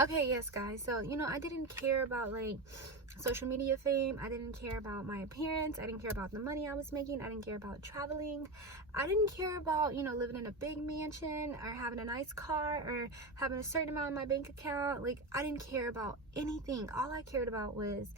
Okay, yes, guys. So, I didn't care about like social media fame. I didn't care about my appearance. I didn't care about the money I was making. I didn't care about traveling. I didn't care about, living in a big mansion or having a nice car or having a certain amount in my bank account. Like, I didn't care about anything. All I cared about was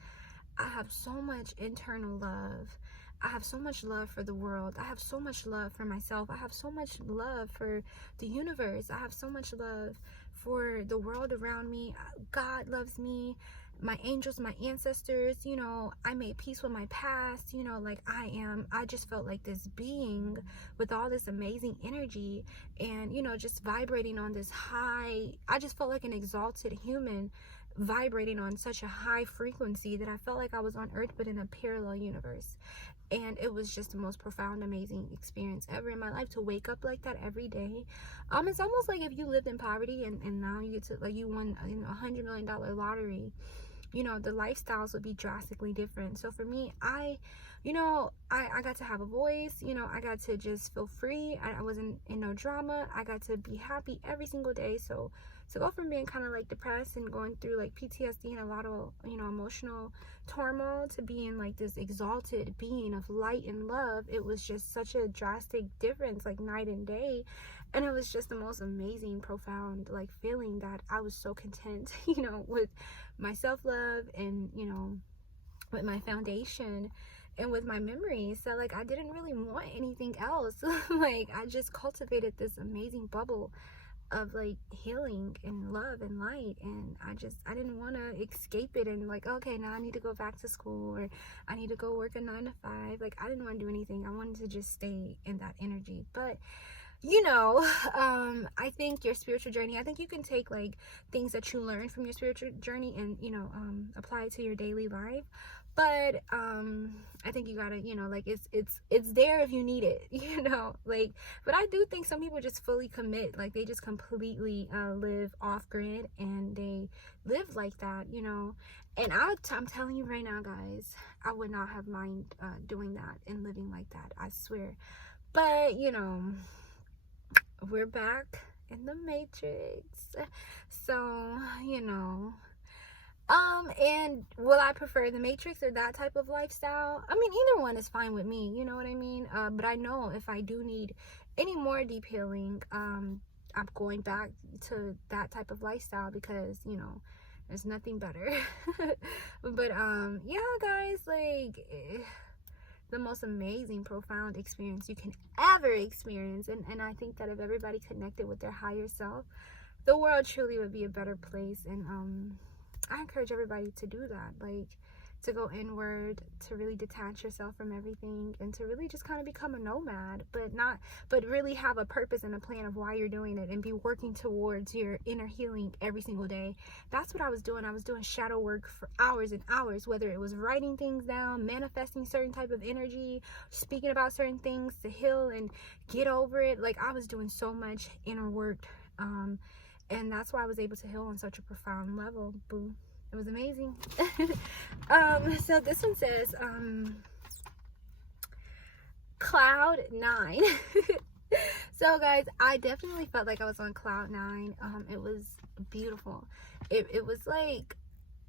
I have so much internal love. I have so much love for the world. I have so much love for myself. I have so much love for the universe. I have so much love for the world around me. God loves me. My angels, my ancestors, I made peace with my past, like I just felt like this being with all this amazing energy and, just vibrating on this high. I just felt like an exalted human vibrating on such a high frequency that I felt like I was on Earth but in a parallel universe. And it was just the most profound, amazing experience ever in my life to wake up like that every day. It's almost like if you lived in poverty and now you get to, like, you won $100 million lottery. The lifestyles would be drastically different. So for me, I got to have a voice. I got to just feel free. I wasn't in no drama. I got to be happy every single day. So to go from being kind of like depressed and going through like PTSD and a lot of emotional turmoil to being like this exalted being of light and love, it was just such a drastic difference, like night and day. And it was just the most amazing, profound like feeling that I was so content with my self-love and with my foundation and with my memories. So like I didn't really want anything else. Like I just cultivated this amazing bubble of like healing and love and light, and I didn't want to escape it and like, okay, now I need to go back to school or I need to go work a 9 to 5. Like I didn't want to do anything. I wanted to just stay in that energy. But I think your spiritual journey, I think you can take like things that you learn from your spiritual journey and apply it to your daily life. But I think you gotta, like it's there if you need it, like. But I do think some people just fully commit, like they just completely live off grid and they live like that, and I'm telling you right now, guys, I would not have mind doing that and living like that, I swear. But we're back in the matrix. So and will I prefer the matrix or that type of lifestyle? I mean, either one is fine with me, you know what I mean? But I know if I do need any more deep healing, I'm going back to that type of lifestyle because there's nothing better. But yeah, guys, like the most amazing, profound experience you can ever experience. And I think that if everybody connected with their higher self, the world truly would be a better place. And I encourage everybody to do that, like to go inward, to really detach yourself from everything, and to really just kind of become a nomad, but really have a purpose and a plan of why you're doing it and be working towards your inner healing every single day. That's what I was doing. I was doing shadow work for hours and hours, whether it was writing things down, manifesting certain type of energy, speaking about certain things to heal and get over it. Like I was doing so much inner work, and that's why I was able to heal on such a profound level. Boo. It was amazing. So this one says cloud 9. So guys, I definitely felt like I was on cloud 9. It was beautiful. It was like,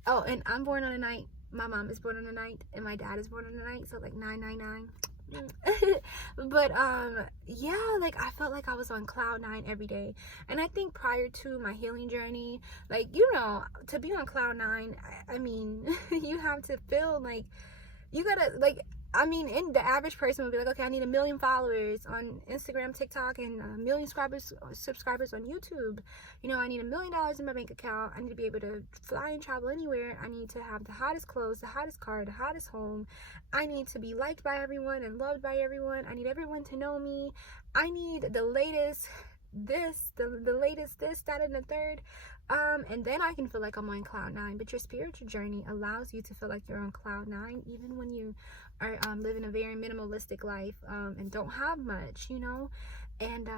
oh, and I'm born on a night. My mom is born on a night and my dad is born on a night, so like 999. But yeah, like I felt like I was on cloud 9 every day. And I think prior to my healing journey, like to be on cloud 9, I mean you have to feel like you gotta, like, I mean, in the average person would be like, okay, I need 1 million followers on Instagram, TikTok, and 1 million subscribers on YouTube. I need $1 million in my bank account. I need to be able to fly and travel anywhere. I need to have the hottest clothes, the hottest car, the hottest home. I need to be liked by everyone and loved by everyone. I need everyone to know me. I need the latest this, the latest this, that, and the third. And then I can feel like I'm on cloud 9. But your spiritual journey allows you to feel like you're on cloud 9, even when you are living a very minimalistic life and don't have much, And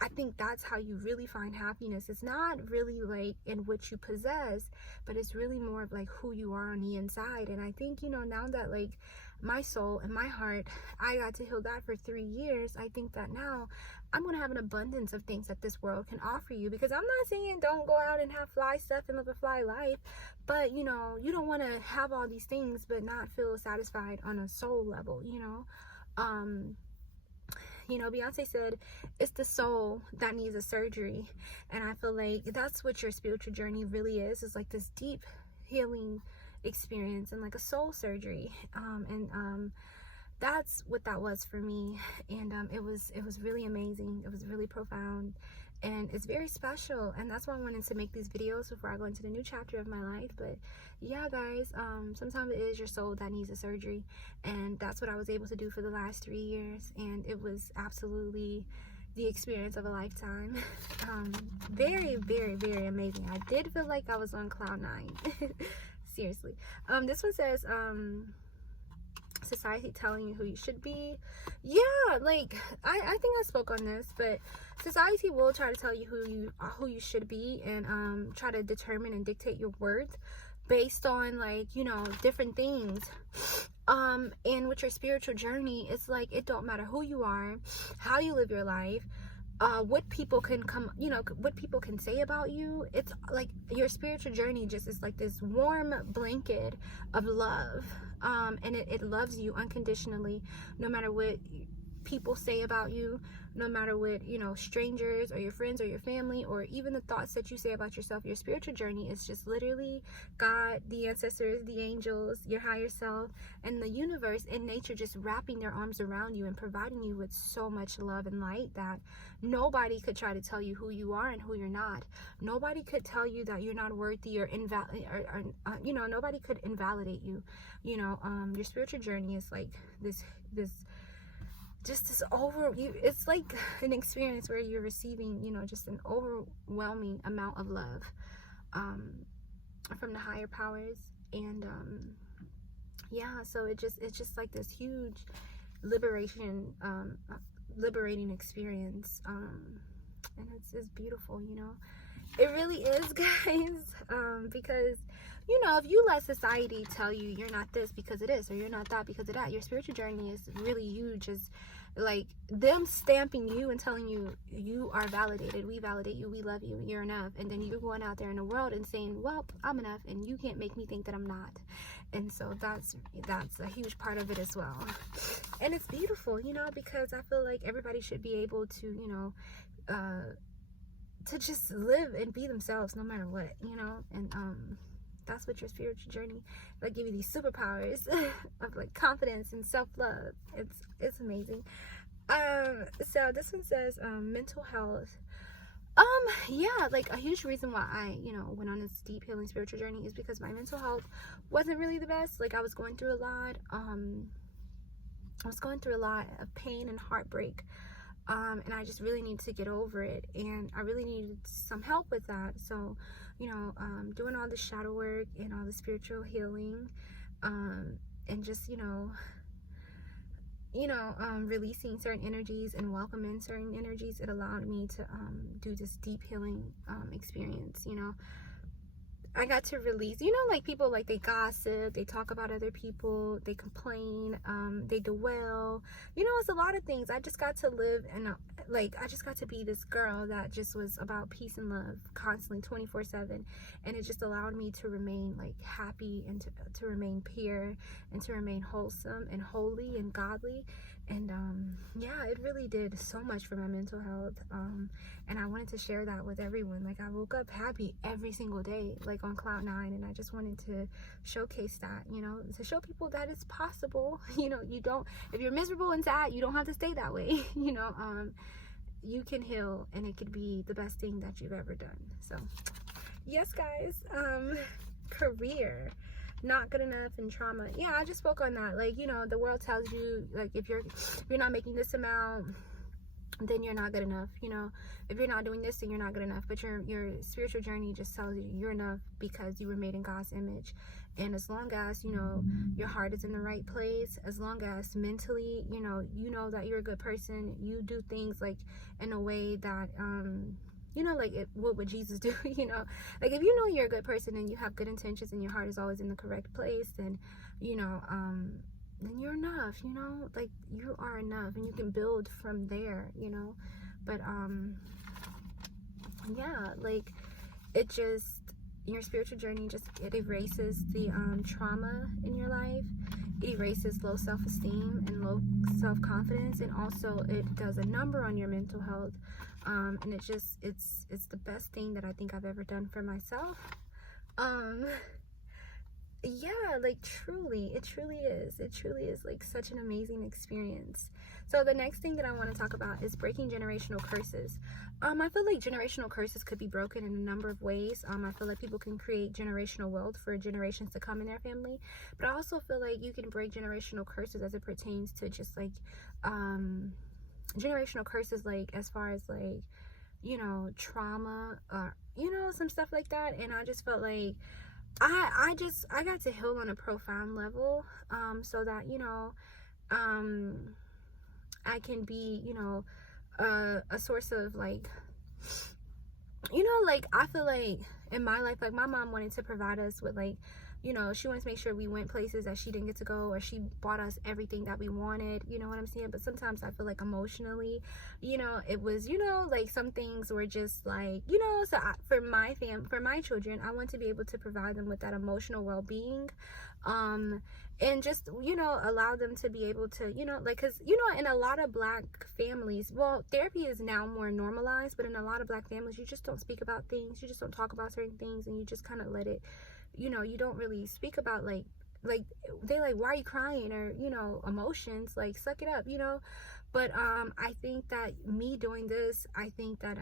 I think that's how you really find happiness. It's not really like in what you possess, but it's really more of like who you are on the inside. And I think, now that like my soul and my heart, I got to heal that for 3 years. I think that now I'm going to have an abundance of things that this world can offer you. Because I'm not saying don't go out and have fly stuff and live a fly life, but you know, you don't want to have all these things but not feel satisfied on a soul level, you know. You know, Beyonce said it's the soul that needs a surgery, and I feel like that's what your spiritual journey really is. It's like this deep healing experience and like a soul surgery. That's what that was for me. And it was really amazing. It was really profound, and it's very special, and that's why I wanted to make these videos before I go into the new chapter of my life. But yeah, guys, sometimes it is your soul that needs a surgery, and that's what I was able to do for the last 3 years, and it was absolutely the experience of a lifetime. Very, very, very amazing. I did feel like I was on cloud 9. Seriously. This one says, society telling you who you should be. Yeah, like I think I spoke on this, but society will try to tell you who you should be, and try to determine and dictate your worth based on, like, you know, different things. And with your spiritual journey, it's like it don't matter who you are, how you live your life, what people can what people can say about you. It's like your spiritual journey just is like this warm blanket of love, and it loves you unconditionally, no matter what people say about you, no matter what, you know, strangers or your friends or your family, or even the thoughts that you say about yourself. Your spiritual journey is just literally God, the ancestors, the angels, your higher self, and the universe and nature just wrapping their arms around you and providing you with so much love and light that nobody could try to tell you who you are and who you're not. Nobody could tell you that you're not worthy or invalid, you know, nobody could invalidate you. You know, your spiritual journey is like this it's like an experience where you're receiving, you know, just an overwhelming amount of love from the higher powers. And yeah, so it's just like this huge liberating experience, and it's beautiful, you know. It really is, guys. Because, you know, if you let society tell you you're not this because it is, or you're not that because of that, your spiritual journey is really huge. As like them stamping you and telling you you are validated, we validate you, we love you, you're enough, and then you're going out there in the world and saying, well, I'm enough and you can't make me think that I'm not. And so that's a huge part of it as well. And it's beautiful, you know, because I feel like everybody should be able to, you know, to just live and be themselves no matter what, you know. And that's what your spiritual journey, like, give you these superpowers of like confidence and self-love. It's amazing. So this one says mental health. Yeah, like a huge reason why I, you know, went on this deep healing spiritual journey is because my mental health wasn't really the best. Like, I was going through a lot. I was going through a lot of pain and heartbreak. And I just really need to get over it, and I really needed some help with that. So, you know, doing all the shadow work and all the spiritual healing, and just, releasing certain energies and welcoming certain energies, it allowed me to do this deep healing experience. You know, I got to release, you know, like people, like, they gossip, they talk about other people, they complain, they dwell, you know, it's a lot of things. I just got to live, and I just got to be this girl that just was about peace and love constantly 24/7, and it just allowed me to remain like happy, and to remain pure, and to remain wholesome and holy and godly. And yeah, it really did so much for my mental health, and I wanted to share that with everyone. Like, I woke up happy every single day, like on cloud 9, and I just wanted to showcase that, you know, to show people that it's possible. You know, you don't, if you're miserable and sad, you don't have to stay that way. You know, you can heal, and it could be the best thing that you've ever done. So yes, guys. Career, not good enough, and trauma. Yeah, I just spoke on that. Like, you know, the world tells you, like, if you're not making this amount, then you're not good enough. You know, if you're not doing this, then you're not good enough. But your spiritual journey just tells you you're enough because you were made in God's image. And as long as, you know, your heart is in the right place, as long as mentally, you know that you're a good person, you do things like in a way that you know, like, what would Jesus do? You know, like, if you know you're a good person and you have good intentions and your heart is always in the correct place, then, you know, then you're enough. You know, like, you are enough, and you can build from there. You know, But yeah, like, it just, your spiritual journey just, it erases the trauma in your life. It erases low self-esteem and low self-confidence, and also it does a number on your mental health. And it just, it's the best thing that I think I've ever done for myself. Yeah, like, truly, it truly is like such an amazing experience. So the next thing that I want to talk about is breaking generational curses. I feel like generational curses could be broken in a number of ways. I feel like people can create generational wealth for generations to come in their family, but I also feel like you can break generational curses as it pertains to just like generational curses, like as far as like, you know, trauma, you know, some stuff like that. And I just felt like I got to heal on a profound level, so that, you know, I can be, you know, a source of like, you know, like, I feel like in my life, like, my mom wanted to provide us with, like, you know, she wanted to make sure we went places that she didn't get to go, or she bought us everything that we wanted, you know what I'm saying? But sometimes I feel like emotionally, you know, it was, you know, like, some things were just like, you know, so for my children, I want to be able to provide them with that emotional well-being, and just, you know, allow them to be able to, you know, like, because, you know, in a lot of Black families, well, therapy is now more normalized, but in a lot of Black families, you just don't speak about things, you just don't talk about certain things, and you just kind of let it, you know, you don't really speak about, like they like, why are you crying, or, you know, emotions, like, suck it up, you know. But I think that me doing this, I think that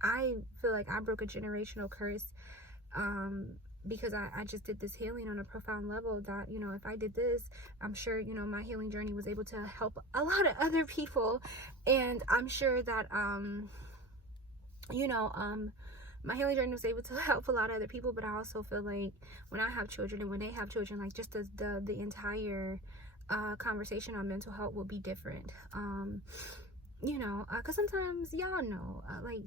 I feel like I broke a generational curse, because I just did this healing on a profound level that, you know, if I did this, I'm sure, you know, my healing journey was able to help a lot of other people. And I'm sure that you know, my healing journey was able to help a lot of other people. But I also feel like when I have children and when they have children, like, just the entire conversation on mental health will be different. You know, because sometimes, y'all know, like,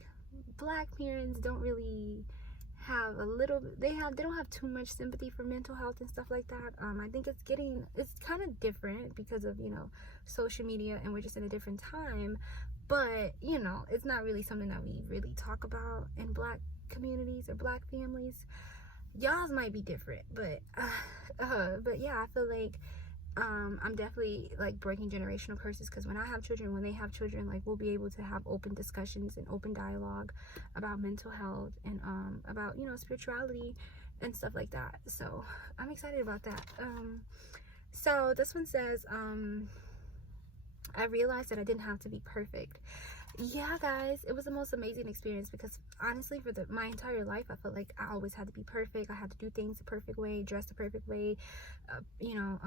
Black parents don't really have they don't have too much sympathy for mental health and stuff like that. I think it's kind of different because of, you know, social media, and we're just in a different time. But, you know, it's not really something that we really talk about in Black communities or Black families. Y'all's might be different, but yeah, I feel like I'm definitely, like, breaking generational curses, because when I have children, when they have children, like, we'll be able to have open discussions and open dialogue about mental health and about, you know, spirituality and stuff like that. So I'm excited about that. So this one says, I realized that I didn't have to be perfect. Yeah, guys, it was the most amazing experience, because honestly, for my entire life, I felt like I always had to be perfect. I had to do things the perfect way, dress the perfect way, you know,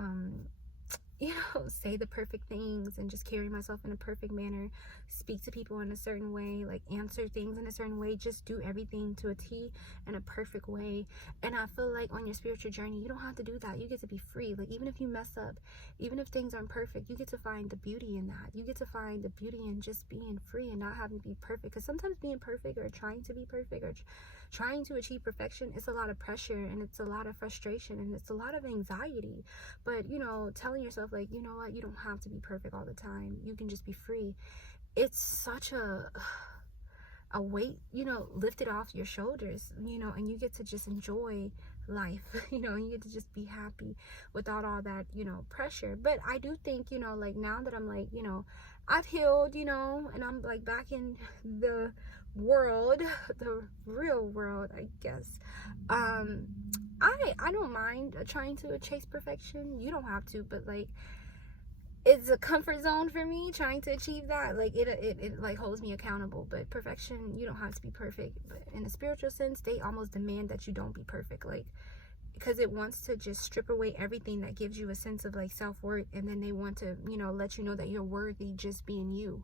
say the perfect things, and just carry myself in a perfect manner, speak to people in a certain way, like, answer things in a certain way, just do everything to a T in a perfect way. And I feel like on your spiritual journey, you don't have to do that. You get to be free. Like, even if you mess up, even if things aren't perfect, you get to find the beauty in that. You get to find the beauty in just being free and not having to be perfect. Because sometimes being perfect, or trying to be perfect, or trying to achieve perfection, it's a lot of pressure, and it's a lot of frustration, and it's a lot of anxiety. But, you know, telling yourself, like, you know what, you don't have to be perfect all the time, you can just be free. It's such a weight, you know, lifted off your shoulders, you know, and you get to just enjoy life, you know, and you get to just be happy without all that, you know, pressure. But I do think, you know, like, now that I'm, like, you know, I've healed, you know, and I'm, like, back in the world, the real world, I guess, I don't mind trying to chase perfection. You don't have to, but, like, it's a comfort zone for me trying to achieve that. Like, it like holds me accountable. But perfection, you don't have to be perfect. But in a spiritual sense, they almost demand that you don't be perfect, like, because it wants to just strip away everything that gives you a sense of, like, self-worth, and then they want to, you know, let you know that you're worthy just being you.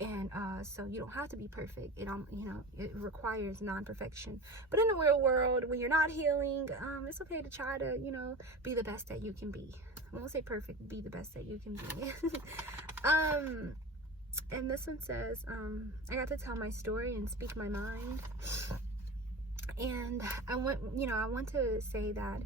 And so you don't have to be perfect. It you know, it requires non-perfection. But in the real world, when you're not healing, it's okay to try to, you know, be the best that you can be. I won't say perfect, be the best that you can be. And this one says, I got to tell my story and speak my mind. And I want to say that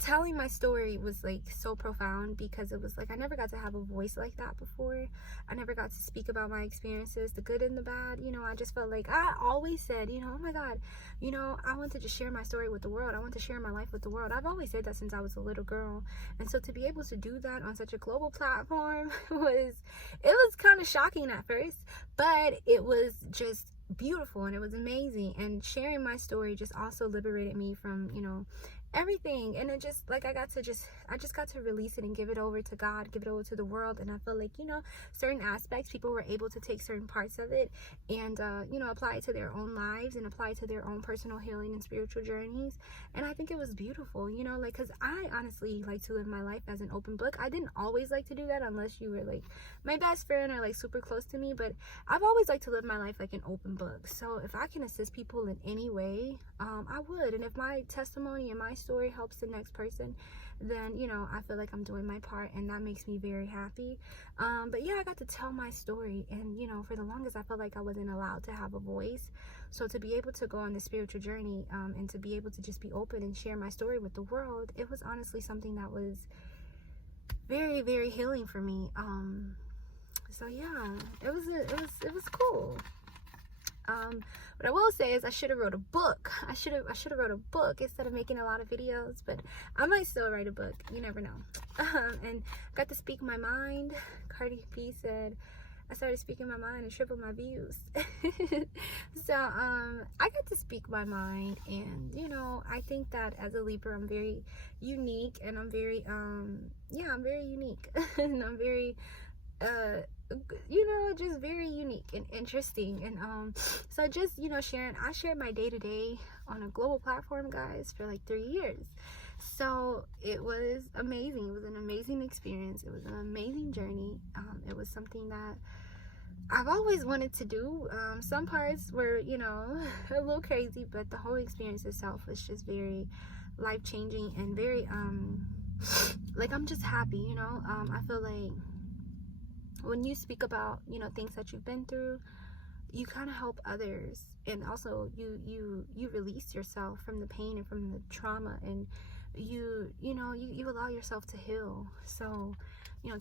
telling my story was like so profound, because it was like I never got to have a voice like that before. I never got to speak about my experiences, the good and the bad. You know, I just felt like I always said, you know, oh my God, you know, I want to just share my story with the world. I want to share my life with the world. I've always said that since I was a little girl. And so to be able to do that on such a global platform was kind of shocking at first, but it was just beautiful and it was amazing. And sharing my story just also liberated me from, you know, everything. And it just like I just got to release it and give it over to God, give it over to the world. And I feel like, you know, certain aspects, people were able to take certain parts of it and you know, apply it to their own lives and apply it to their own personal healing and spiritual journeys. And I think it was beautiful, you know, like, because I honestly like to live my life as an open book. I didn't always like to do that unless you were like my best friend or like super close to me, but I've always liked to live my life like an open book. So if I can assist people in any way, I would. And if my testimony and my story helps the next person, then, you know, I feel like I'm doing my part, and that makes me very happy. But yeah, I got to tell my story, and, you know, for the longest I felt like I wasn't allowed to have a voice. So to be able to go on the spiritual journey, and to be able to just be open and share my story with the world, it was honestly something that was very, very healing for me. So yeah, it was cool. What I will say is I should have wrote a book. I should have wrote a book instead of making a lot of videos, but I might still write a book. You never know. And got to speak my mind. Cardi B said, I started speaking my mind and tripled my views. So, I got to speak my mind, and, you know, I think that as a Libra, I'm very unique, and I'm very, yeah, I'm very unique. And I'm very, you know, just very unique and interesting. And so just, you know, I shared my day-to-day on a global platform, guys, for like 3 years. So it was amazing. It was an amazing experience. It was an amazing journey. It was something that I've always wanted to do. Some parts were, you know, a little crazy, but the whole experience itself was just very life-changing and very like, I'm just happy, you know. I feel like when you speak about, you know, things that you've been through, you kind of help others, and also you release yourself from the pain and from the trauma, and you know, you allow yourself to heal. So